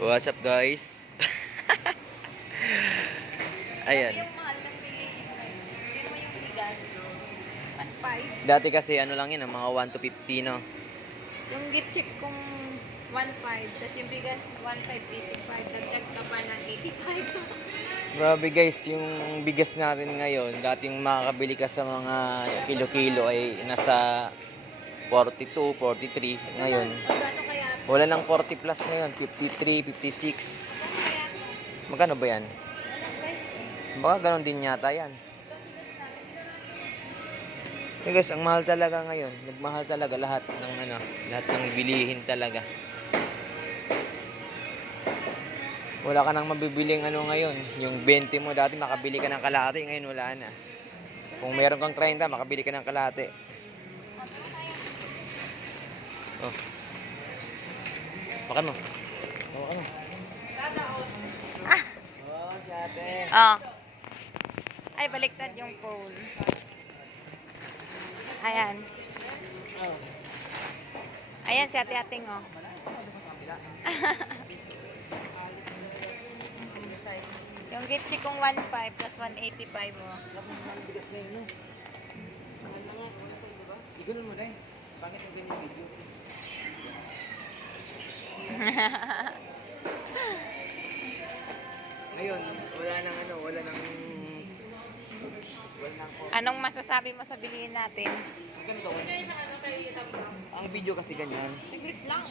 What's up guys? Ayan. Yung mahal ng bilihin mo. Hindi mo yung bigas. 1.5. Dati kasi ano lang yun, mga 1 to 50 no. Yung gift check kong 1.5. Tapos yung bigas 1.5, 85. Dagdag ka pa ng 85. Grabe guys, yung bigas natin ngayon, dating makakabili ka sa mga kilo-kilo ay nasa 42, 43. Ngayon, Magkano kaya? wala nang 40 plus ngayon, 53, 56. Kaya Magkano ba yan? walang price eh. Baka ganon din yata yan. Eh guys, ang mahal talaga ngayon. Nagmahal talaga lahat ng lahat ng bilihin talaga. Wala ka nang mabibiling ngayon. Yung 20 mo dati makabili ka ng kalahati, ngayon wala na. Kung meron kang 30, makabili ka ng kalahati. Oh. Makan mo. Oh, ano? Oh, si ate. Oh. Ay, baliktad yung phone. Ayan. Ayan si ate-ating oh. Yung gift check kong 1.5 plus 185 oh. Igunan mo na eh. Bakit ang ganyan video? Ngayon, wala nang wala nang Anong masasabi mo sa bilihin natin? ganito. Ang video kasi ganyan. Saglit lang.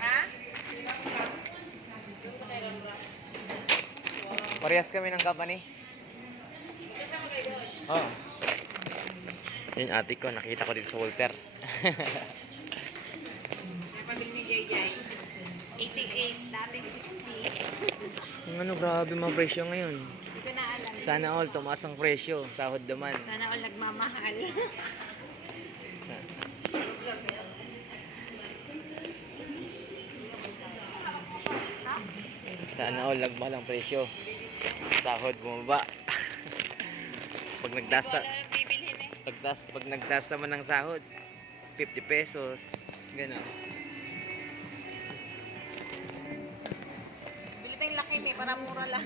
Ha? Parehas kami ng company. Oh. Yung ate ko, nakita ko dito sa Walter. May pabili ni JJ. 88, dating 60. Grabe mga presyo ngayon. Hindi ko na alam. Sana all, tumaas ang presyo. Sahod naman. Sana all nagmamahal. Sana all, nagmahal ang presyo. Sahod bumaba. Pag nagtaas Wala nang bibilhin eh. pag nagtaas naman ng sahod, 50 pesos. Gano'n. Bili tayong laki eh, para mura lang.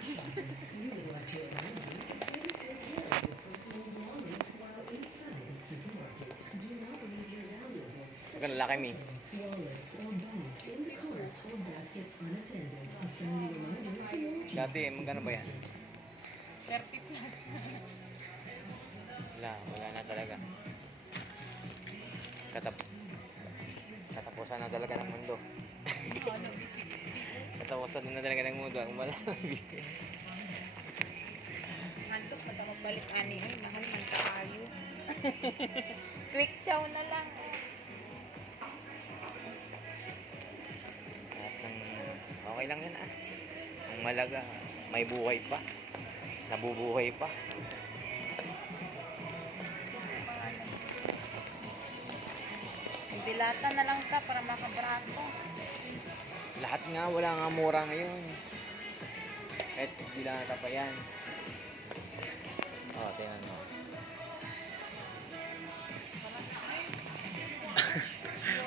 Magkano laki mi? Dati, magkano ba yan? 30 plus. Wala na talaga. Katapusan na talaga ng mundo. Ano, 60. Katapusan na talaga ng mundo. Ang wala na bigay. Hantok, ba't ako balik ani? Ay, mahal man kayo. Quick chow na lang. Okay lang yan ah. Ang malaga, may buhay pa. Nabubuhay pa. Dilata na lang ka para makabrato. Lahat nga, wala nga mura ngayon. Kahit dilata pa yan. Oh, tingnan mo.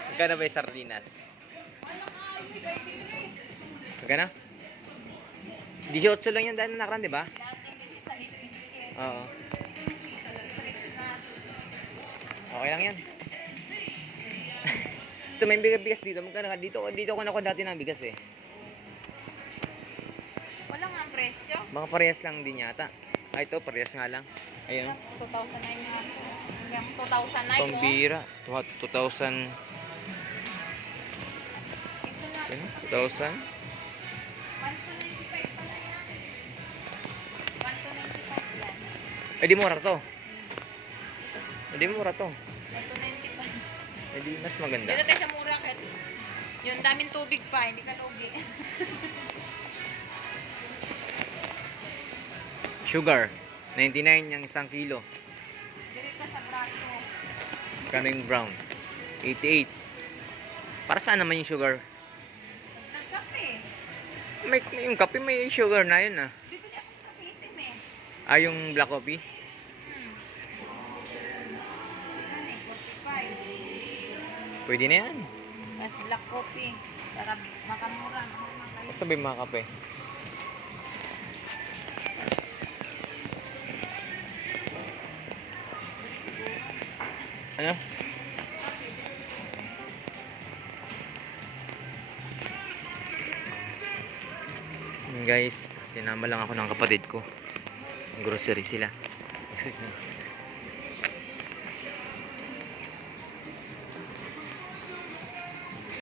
Magkano ba yung sardinas? Magkano? 18 lang yan dahil nakaraan, di ba? Oo. Okay lang yan. Ito may bigas dito. Magkano ka dito? Dito ako nakuha dati ng bigas eh. Wala nga ang presyo. Mga parehas lang din yata. Ah, ito parehas nga lang. Ayun. 2009 nga po. Hanggang 2009 Pambira. 2000. Ito na. Ano? 2000? 1,295 pala yan. 1,295 yan. Eh di mura to. Eh di mura to. 1,295. Eh di mas maganda. Dito tayo sa mura kahit yung daming tubig pa, hindi ka lugi. Sugar. 99 yung 1 kilo. Dito ka sa brato. Kano yung brown? 88. Para saan naman yung sugar? Nagkape. Yung kape may sugar na yun ah. Bibili ako sa itim eh. Ah, yung black coffee? Yan eh, 45. Pwede na yan. Mas black coffee. Para makamura. Kayo. Sabi mga kape. Ano? Guys, sinama lang ako ng kapatid ko. Grocery sila.